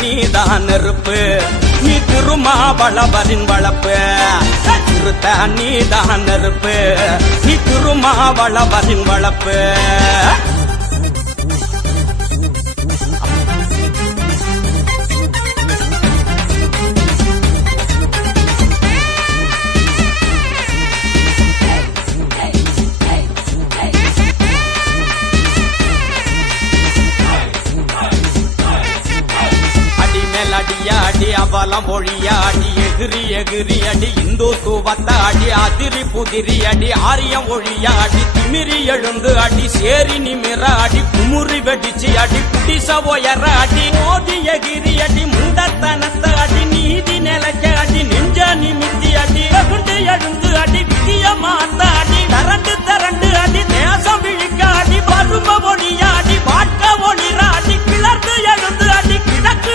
நீதான் நெருப்பு நீ திருமாவளவரின் வளப்பு திருத்த நீதான் நெருப்பு நீ திருமாவளவரின் வளப்பு அடி அவலம் ஒழியாடி எகிரி எகிரி அடி இந்துத்துவத்தாடி அதிரி புதிரி அடி ஆரியம் ஒழியாடி திமிரி எழுந்து அடி சேரி நிமிர அடி குமுறி வெடிச்சு அடி குடிச உயர அடி மோதி எகிரி